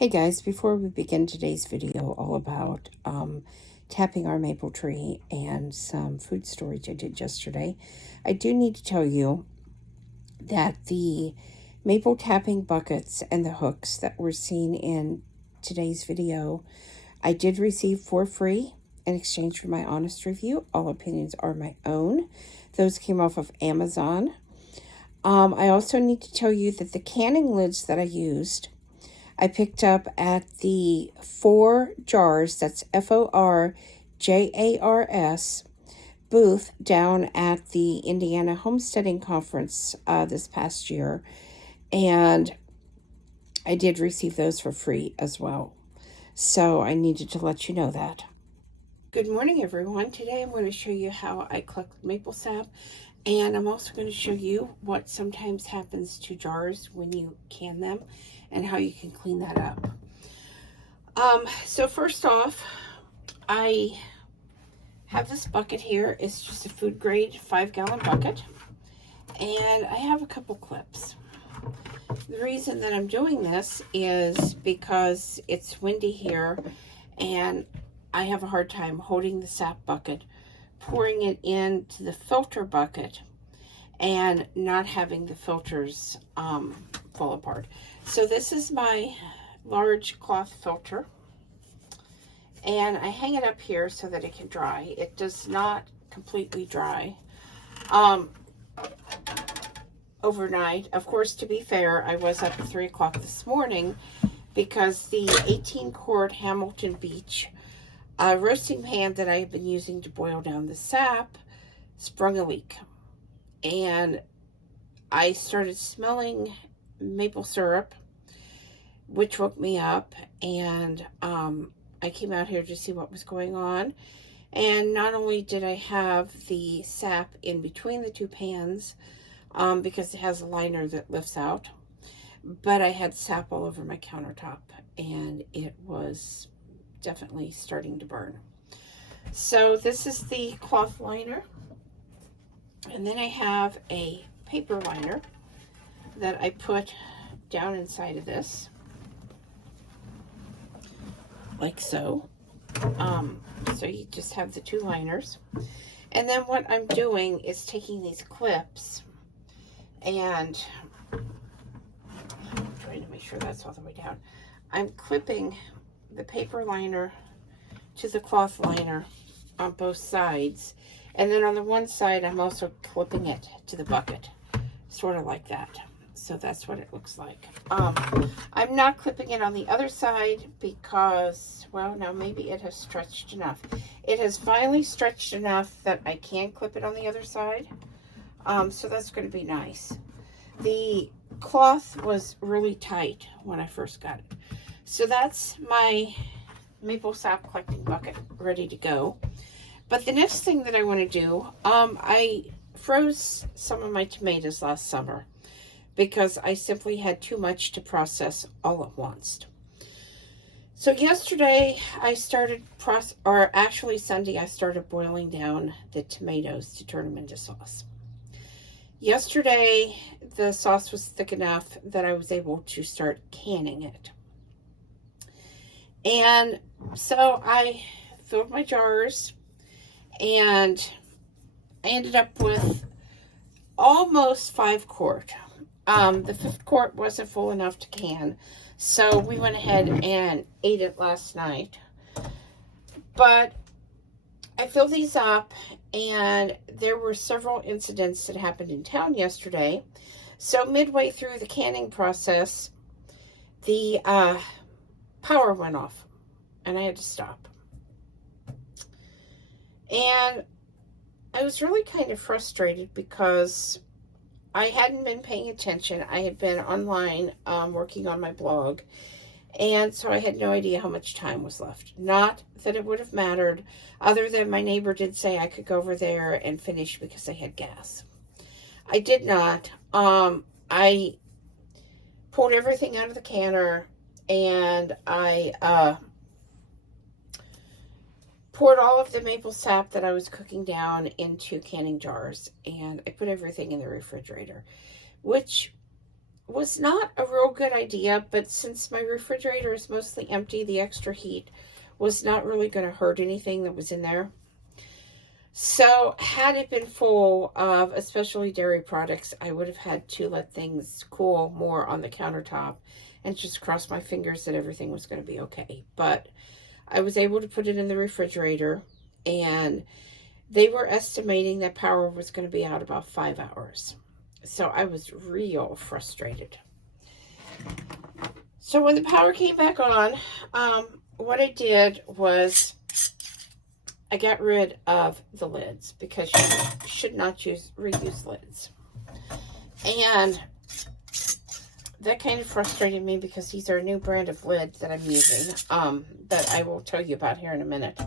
Hey guys, before we begin today's video all about tapping our maple tree and some food storage I did yesterday, I do need to tell you that the maple tapping buckets and the hooks that were seen in today's video, I did receive for free in exchange for my honest review. All opinions are my own. Those came off of Amazon. I also need to tell you that the canning lids that I used, I picked up at the 4 Jars, that's FORJARS, booth down at the Indiana Homesteading Conference this past year. And I did receive those for free as well. So I needed to let you know that. Good morning, everyone. Today I'm going to show you how I collect maple sap. And I'm also going to show you what sometimes happens to jars when you can them and how you can clean that up. So first off, I have this bucket here. It's just a food grade 5-gallon bucket. And I have a couple clips. The reason that I'm doing this is because it's windy here and I have a hard time holding the sap bucket, pouring it into the filter bucket, and not having the filters fall apart. So this is my large cloth filter, and I hang it up here so that it can dry. It does not completely dry overnight. Of course, to be fair, I was up at 3 o'clock this morning because the 18-quart Hamilton Beach roasting pan that I have been using to boil down the sap sprung a leak. And I started smelling maple syrup, which woke me up, and I came out here to see what was going on. And not only did I have the sap in between the two pans, because it has a liner that lifts out, but I had sap all over my countertop, and it was definitely starting to burn. So this is the cloth liner, and then I have a paper liner that I put down inside of this, like so. So you just have the 2 liners, and then what I'm doing is taking these clips and I'm trying to make sure that's all the way down. I'm clipping the paper liner to the cloth liner on both sides, and then on the one side I'm also clipping it to the bucket, sort of like that. So that's what it looks like. I'm not clipping it on the other side because, well, now maybe it has stretched enough. It has finally stretched enough that I can clip it on the other side. So that's going to be nice. The cloth was really tight when I first got it. So that's my maple sap collecting bucket ready to go. But the next thing that I want to do, I froze some of my tomatoes last summer because I simply had too much to process all at once. So yesterday I started, actually Sunday, I started boiling down the tomatoes to turn them into sauce. Yesterday, the sauce was thick enough that I was able to start canning it. And so I filled my jars, and I ended up with almost 5 quart. The 5th quart wasn't full enough to can, so we went ahead and ate it last night. But I filled these up, and there were several incidents that happened in town yesterday. So midway through the canning process, the power went off, and I had to stop. And I was really kind of frustrated because I hadn't been paying attention. I had been online working on my blog, and so I had no idea how much time was left. Not that it would have mattered, other than my neighbor did say I could go over there and finish because I had gas. I did not. I pulled everything out of the canner, and I poured all of the maple sap that I was cooking down into canning jars, and I put everything in the refrigerator, which was not a real good idea, but since my refrigerator is mostly empty, the extra heat was not really going to hurt anything that was in there. So had it been full of especially dairy products, I would have had to let things cool more on the countertop and just cross my fingers that everything was going to be okay. But I was able to put it in the refrigerator, and they were estimating that power was going to be out about 5 hours. So I was real frustrated. So when the power came back on, what I did was I got rid of the lids, because you should not reuse lids. And that kind of frustrated me, because these are a new brand of lids that I'm using, that I will tell you about here in a minute.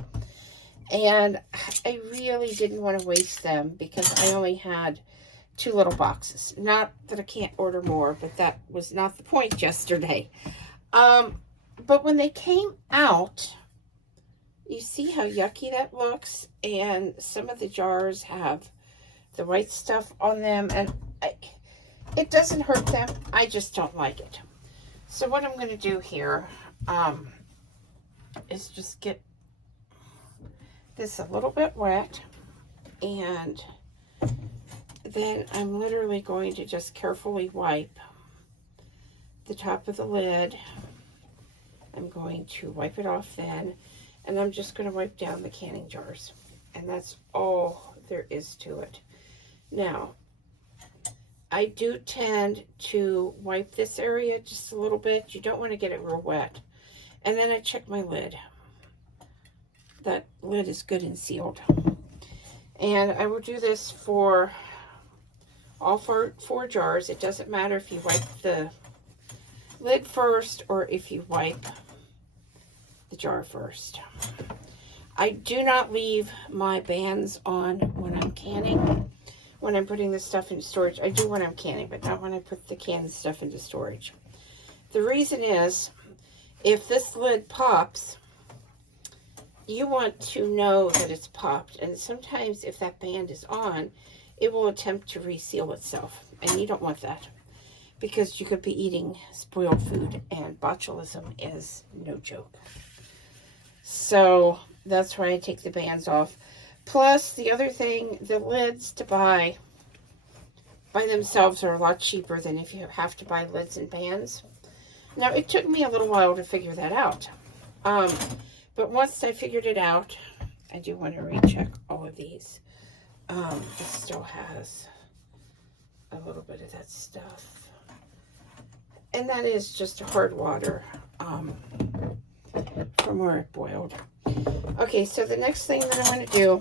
And I really didn't want to waste them, because I only had 2 little boxes. Not that I can't order more, but that was not the point yesterday. But when they came out, you see how yucky that looks, and some of the jars have the white stuff on them, and it doesn't hurt them. I just don't like it. So what I'm going to do here is just get this a little bit wet, and then I'm literally going to just carefully wipe the top of the lid. I'm going to wipe it off then, and I'm just going to wipe down the canning jars, and that's all there is to it. Now, I do tend to wipe this area just a little bit. You don't want to get it real wet. And then I check my lid. That lid is good and sealed. And I will do this for all four jars. It doesn't matter if you wipe the lid first or if you wipe the jar first. I do not leave my bands on when I'm canning. When I'm putting this stuff into storage, I do when I'm canning, but not when I put the canned stuff into storage. The reason is, if this lid pops, you want to know that it's popped. And sometimes if that band is on, it will attempt to reseal itself. And you don't want that, because you could be eating spoiled food, and botulism is no joke. So that's why I take the bands off. Plus, the other thing, the lids to buy by themselves are a lot cheaper than if you have to buy lids and bands. Now, it took me a little while to figure that out. But once I figured it out, I do want to recheck all of these. It still has a little bit of that stuff. And that is just hard water from where it boiled. Okay, so the next thing that I want to do,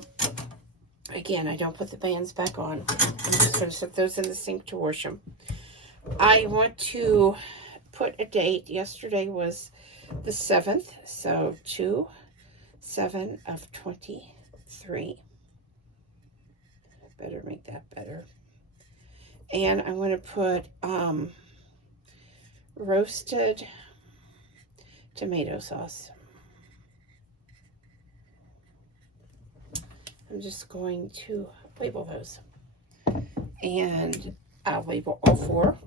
again, I don't put the bands back on. I'm just going to set those in the sink to wash them. I want to put a date. Yesterday was the 7th, so 2/7 of 23. Better make that better. And I'm going to put roasted tomato sauce. I'm just going to label those. And I'll label all 4.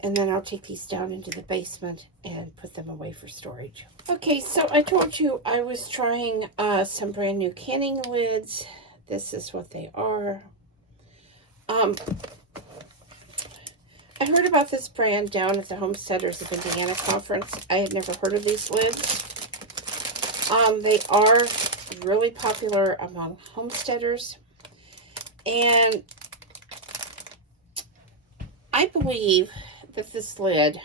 And then I'll take these down into the basement and put them away for storage. Okay, so I told you I was trying some brand new canning lids. This is what they are. I heard about this brand down at the Homesteaders of Indiana conference. I had never heard of these lids. They are really popular among homesteaders. And I believe that this lid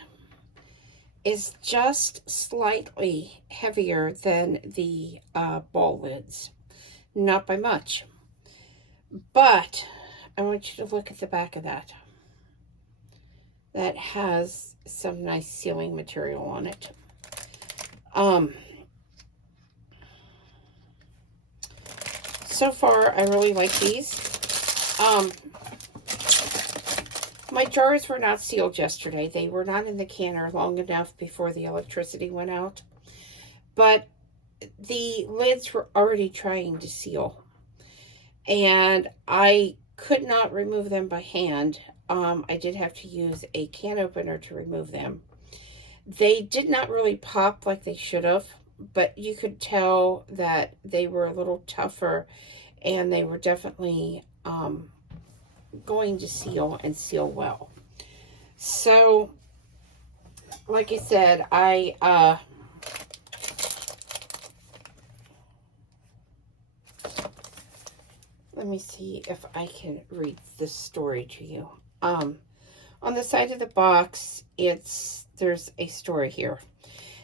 is just slightly heavier than the ball lids. Not by much. But I want you to look at the back of that. That has some nice sealing material on it. So far, I really like these. My jars were not sealed yesterday. They were not in the canner long enough before the electricity went out. But the lids were already trying to seal, and I could not remove them by hand. I did have to use a can opener to remove them. They did not really pop like they should have, but you could tell that they were a little tougher, and they were definitely going to seal and seal well. So, like I said, let me see if I can read this story to you. On the side of the box, there's a story here.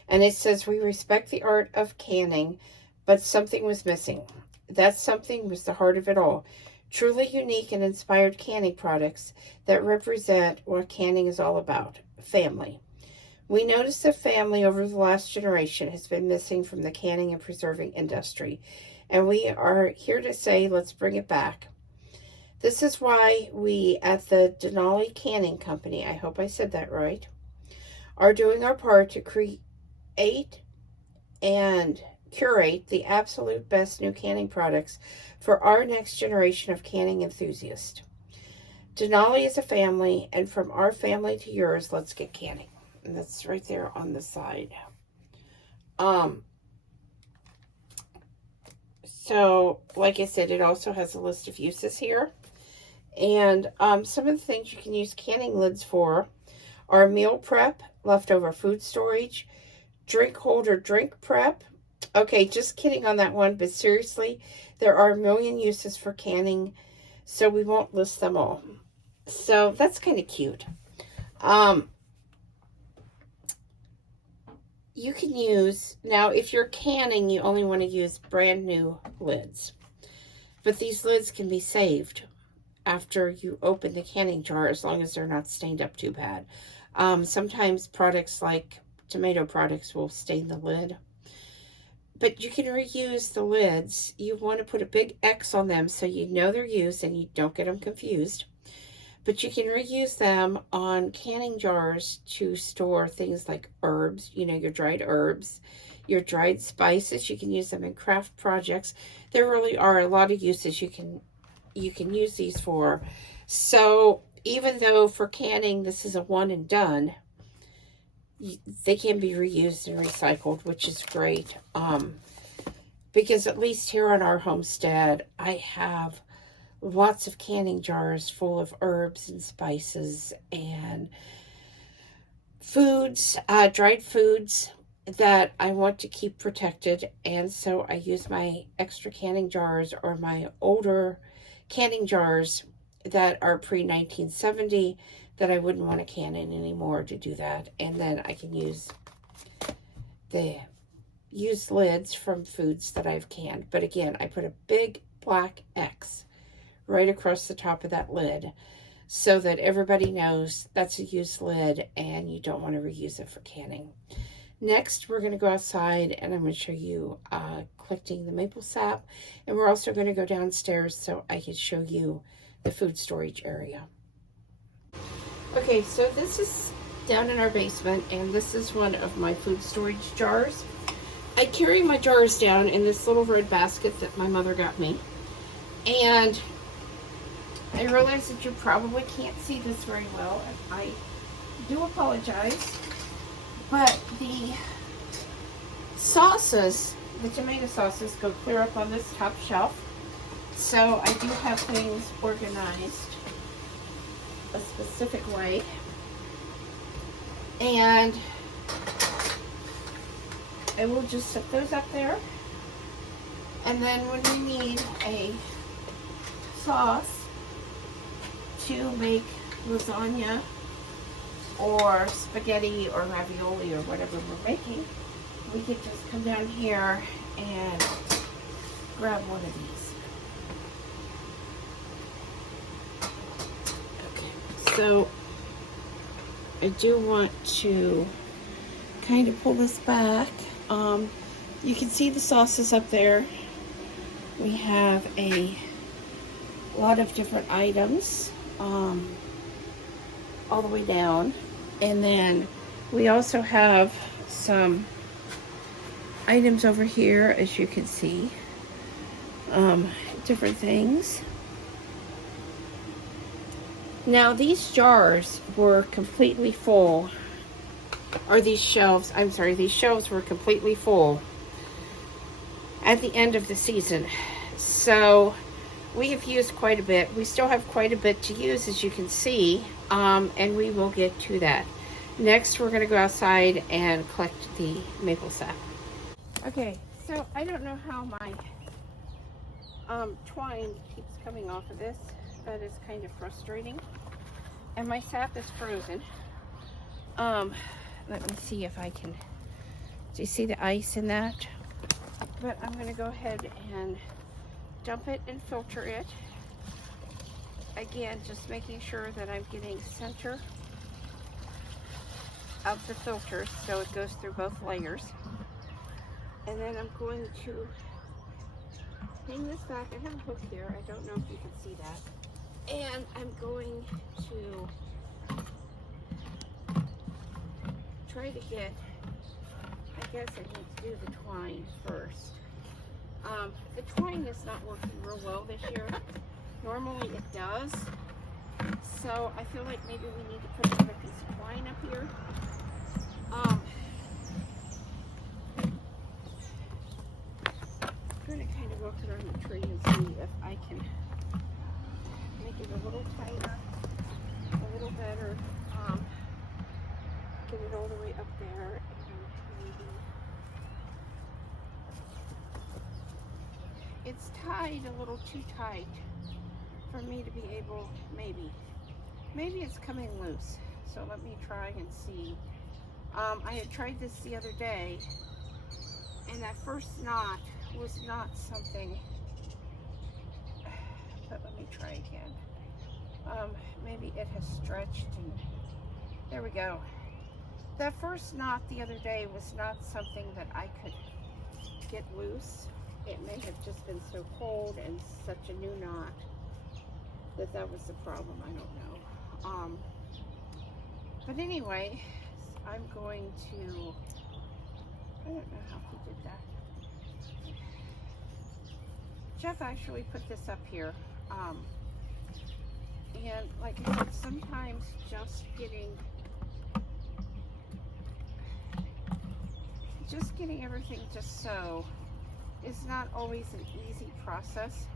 And it says, "We respect the art of canning, but something was missing. That something was the heart of it all. Truly unique and inspired canning products that represent what canning is all about. Family. We notice that family over the last generation has been missing from the canning and preserving industry. And we are here to say, let's bring it back. This is why we at the Denali Canning Company, I hope I said that right, are doing our part to create and curate the absolute best new canning products for our next generation of canning enthusiasts. Denali is a family, and from our family to yours, let's get canning." And that's right there on the side. So, like I said, it also has a list of uses here. And some of the things you can use canning lids for are meal prep, leftover food storage, drink holder drink prep. Okay, just kidding on that one, but seriously, there are a million uses for canning, so we won't list them all. So that's kind of cute. You can use, now if you're canning, you only want to use brand new lids. But these lids can be saved after you open the canning jar, as long as they're not stained up too bad. Sometimes products like tomato products will stain the lid. But you can reuse the lids. You want to put a big X on them so you know they're used and you don't get them confused. But you can reuse them on canning jars to store things like herbs, your dried herbs, your dried spices. You can use them in craft projects. There really are a lot of uses you can use these for. So even though for canning this is a one and done, they can be reused and recycled, which is great. Because at least here on our homestead, I have lots of canning jars full of herbs and spices and foods, dried foods that I want to keep protected. And so I use my extra canning jars or my older canning jars that are pre-1970 that I wouldn't want to can in anymore to do that. And then I can use the used lids from foods that I've canned. But again, I put a big black X right across the top of that lid so that everybody knows that's a used lid and you don't want to reuse it for canning. Next, we're going to go outside and I'm going to show you collecting the maple sap. And we're also going to go downstairs so I can show you the food storage area. Okay, so this is down in our basement, and this is one of my food storage jars. I carry my jars down in this little red basket that my mother got me. And I realize that you probably can't see this very well, and I do apologize. But the sauces, the tomato sauces, go clear up on this top shelf. So I do have things organized a specific way. And I will just set those up there. And then when we need a sauce to make lasagna or spaghetti or ravioli or whatever we're making, we can just come down here and grab one of these. Okay, so I do want to kind of pull this back. You can see the sauces up there. We have a lot of different items all the way down. And then we also have some items over here, as you can see. Different things. Now these jars were completely full, or these shelves, I'm sorry, these shelves were completely full at the end of the season. So we have used quite a bit. We still have quite a bit to use, as you can see, and we will get to that. Next, we're going to go outside and collect the maple sap. Okay, so I don't know how my twine keeps coming off of this. That is kind of frustrating. And my sap is frozen. Let me see if I can, do you see the ice in that? But I'm going to go ahead and dump it and filter it. Again, just making sure that I'm getting center of the filter so it goes through both layers. And then I'm going to hang this back. I have a hook here. I don't know if you can see that. And I'm going to try to get, I guess I need to do the twine first. The twine is not working real well this year. Normally it does. So I feel like maybe we need to put another piece of twine up here. I'm going to kind of look around the tree and see if I can make it a little tighter, a little better. Get it all the way up there, and maybe it's tied a little too tight for me to be able, maybe it's coming loose. So let me try and see. I had tried this the other day, and that first knot was not something, but let me try again. Maybe it has stretched, and there we go. That first knot the other day was not something that I could get loose. It may have just been so cold and such a new knot that was the problem. I don't know. But anyway, I'm going to, I don't know how he did that. Jeff actually put this up here. And like I said, sometimes just getting everything just so is not always an easy process.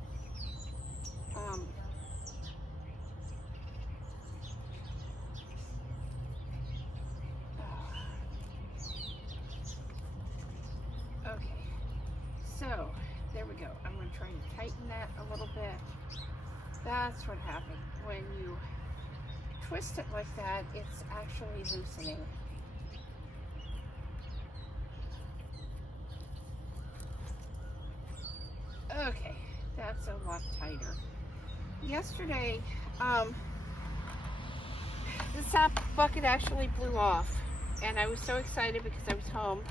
Okay, so there we go. I'm going to try to tighten that a little bit. That's what happens when you twist it like that. It's actually loosening. Okay, that's a lot tighter. Yesterday, the sap bucket actually blew off, and I was so excited because I was home,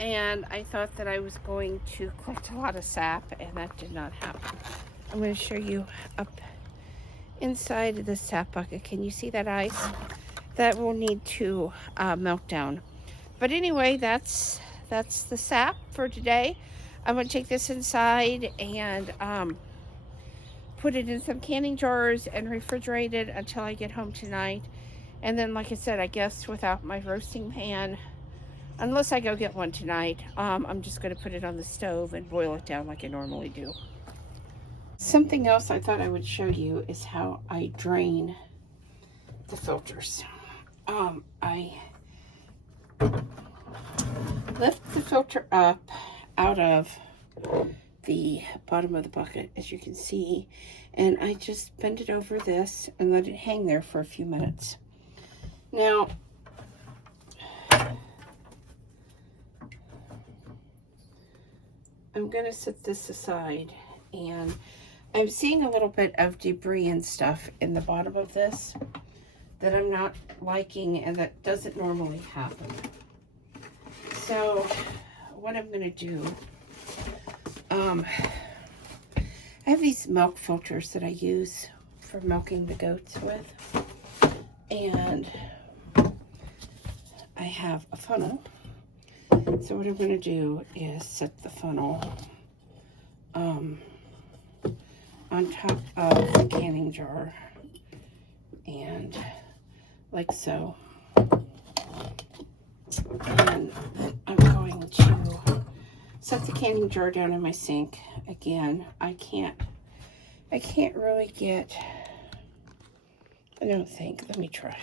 and I thought that I was going to collect a lot of sap, and that did not happen. I'm going to show you up inside of the sap bucket. Can you see that ice? That will need to melt down. But anyway, that's the sap for today. I'm going to take this inside and put it in some canning jars and refrigerate it until I get home tonight. And then, like I said, I guess without my roasting pan, unless I go get one tonight, I'm just going to put it on the stove and boil it down like I normally do. Something else I thought I would show you is how I drain the filters. I lift the filter up out of the bottom of the bucket, as you can see, and I just bend it over this and let it hang there for a few minutes. Now, I'm going to set this aside, and I'm seeing a little bit of debris and stuff in the bottom of this that I'm not liking, and that doesn't normally happen. So what I'm going to do, I have these milk filters that I use for milking the goats with, and I have a funnel, So what I'm going to do is set the funnel on top of the canning jar, and like so. And I'm going to set the canning jar down in my sink. Again, I can't really get, I don't think, let me try.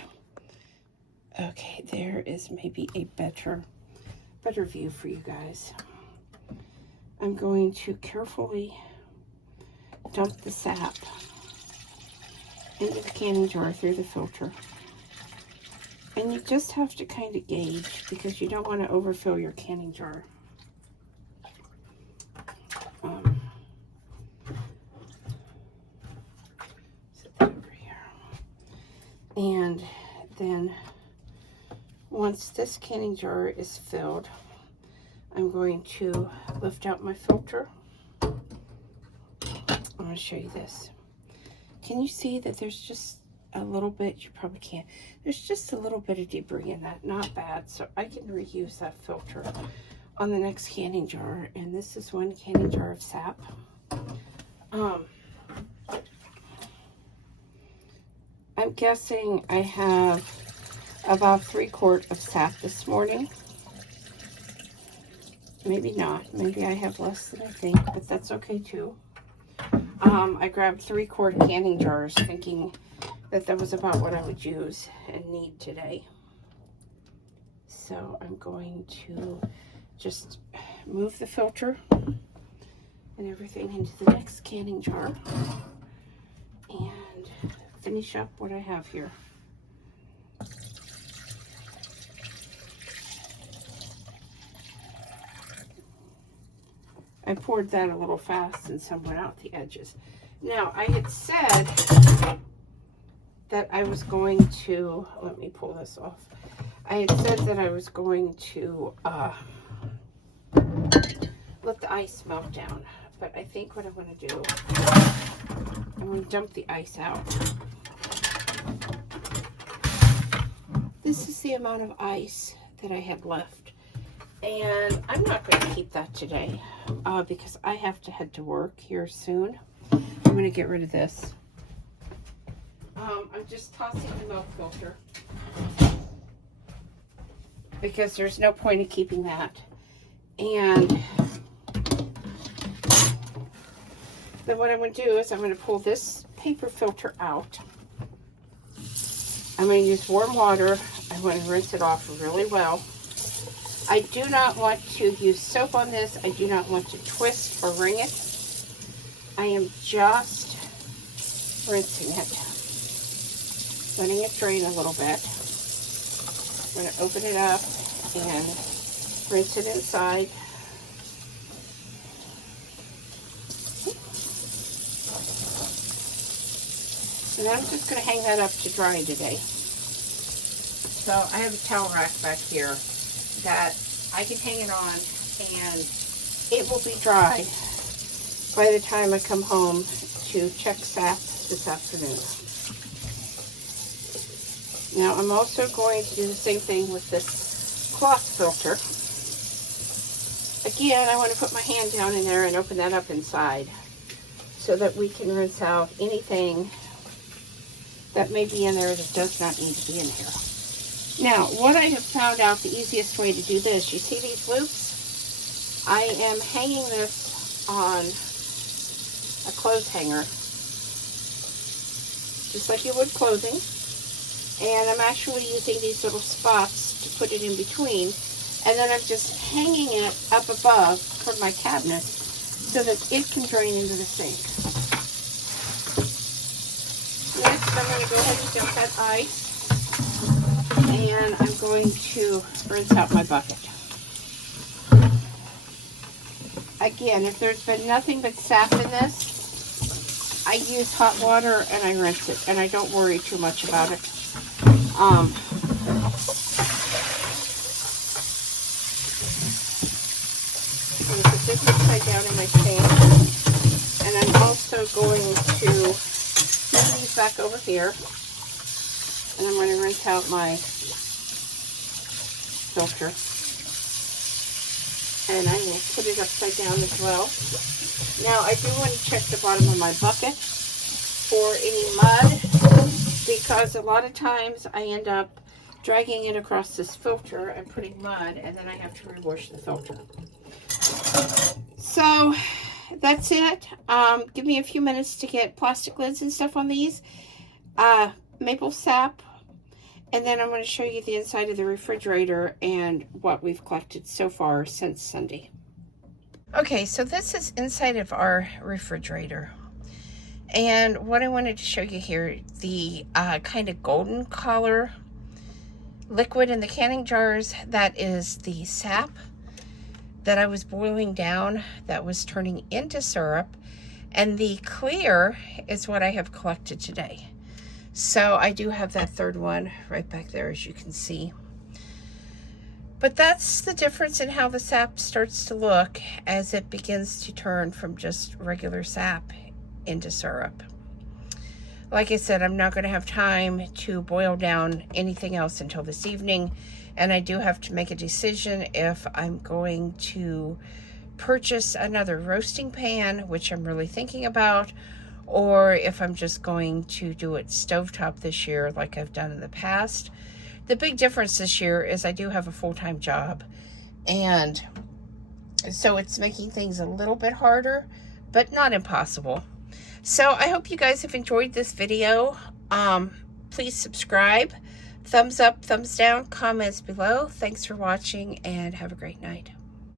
Okay, there is maybe a better view for you guys. I'm going to carefully dump the sap into the canning jar through the filter. And you just have to kind of gauge, because you don't want to overfill your canning jar. Set that over here. And then once this canning jar is filled, I'm going to lift out my filter. I'm going to show you this. Can you see that there's just a little bit? You probably can't. There's just a little bit of debris in that. Not bad. So I can reuse that filter on the next canning jar. And this is one canning jar of sap. I'm guessing I have about 3 quarts of sap this morning. Maybe not. Maybe I have less than I think, but that's okay too. I grabbed 3-quart canning jars thinking that was about what I would use and need today. So I'm going to just move the filter and everything into the next canning jar and finish up what I have here. I poured that a little fast and some went out the edges. Now, I had said that I was going to, let me pull this off. I had said that I was going to let the ice melt down. But I think what I'm going to do, I'm going to dump the ice out. This is the amount of ice that I had left. And I'm not going to keep that today because I have to head to work here soon. I'm going to get rid of this. I'm just tossing the milk filter because there's no point in keeping that. And then what I'm going to do is I'm going to pull this paper filter out. I'm going to use warm water. I'm going to rinse it off really well. I do not want to use soap on this. I do not want to twist or wring it. I am just rinsing it, letting it drain a little bit. I'm going to open it up and rinse it inside. And I'm just going to hang that up to dry today. So I have a towel rack back here that I can hang it on and it will be dry by the time I come home to check sap this afternoon. Now I'm also going to do the same thing with this cloth filter. Again, I want to put my hand down in there and open that up inside so that we can rinse out anything that may be in there that does not need to be in here. Now, what I have found out the easiest way to do this, you see these loops? I am hanging this on a clothes hanger, just like you would clothing. And I'm actually using these little spots to put it in between. And then I'm just hanging it up above from my cabinet so that it can drain into the sink. Next, I'm going to go ahead and dump that ice. And I'm going to rinse out my bucket. Again, if there's been nothing but sap in this, I use hot water and I rinse it. And I don't worry too much about it. I'm going to put this upside down in my sink. And I'm also going to move these back over here. And I'm going to rinse out my filter. And I will put it upside down as well. Now, I do want to check the bottom of my bucket for any mud, because a lot of times I end up dragging it across this filter and putting mud, and then I have to rewash the filter. So that's it. Give me a few minutes to get plastic lids and stuff on these. Maple sap. And then I'm going to show you the inside of the refrigerator and what we've collected so far since Sunday. Okay, so this is inside of our refrigerator. And what I wanted to show you here, the kind of golden color liquid in the canning jars, that is the sap that I was boiling down that was turning into syrup. And the clear is what I have collected today. So I do have that third one right back there, as you can see. But that's the difference in how the sap starts to look as it begins to turn from just regular sap into syrup. Like I said, I'm not going to have time to boil down anything else until this evening. And I do have to make a decision if I'm going to purchase another roasting pan, which I'm really thinking about, or if I'm just going to do it stovetop this year like I've done in the past. The big difference this year is I do have a full-time job, and so it's making things a little bit harder, but not impossible. So I hope you guys have enjoyed this video. Please subscribe, thumbs up, thumbs down, comments below. Thanks for watching, and have a great night.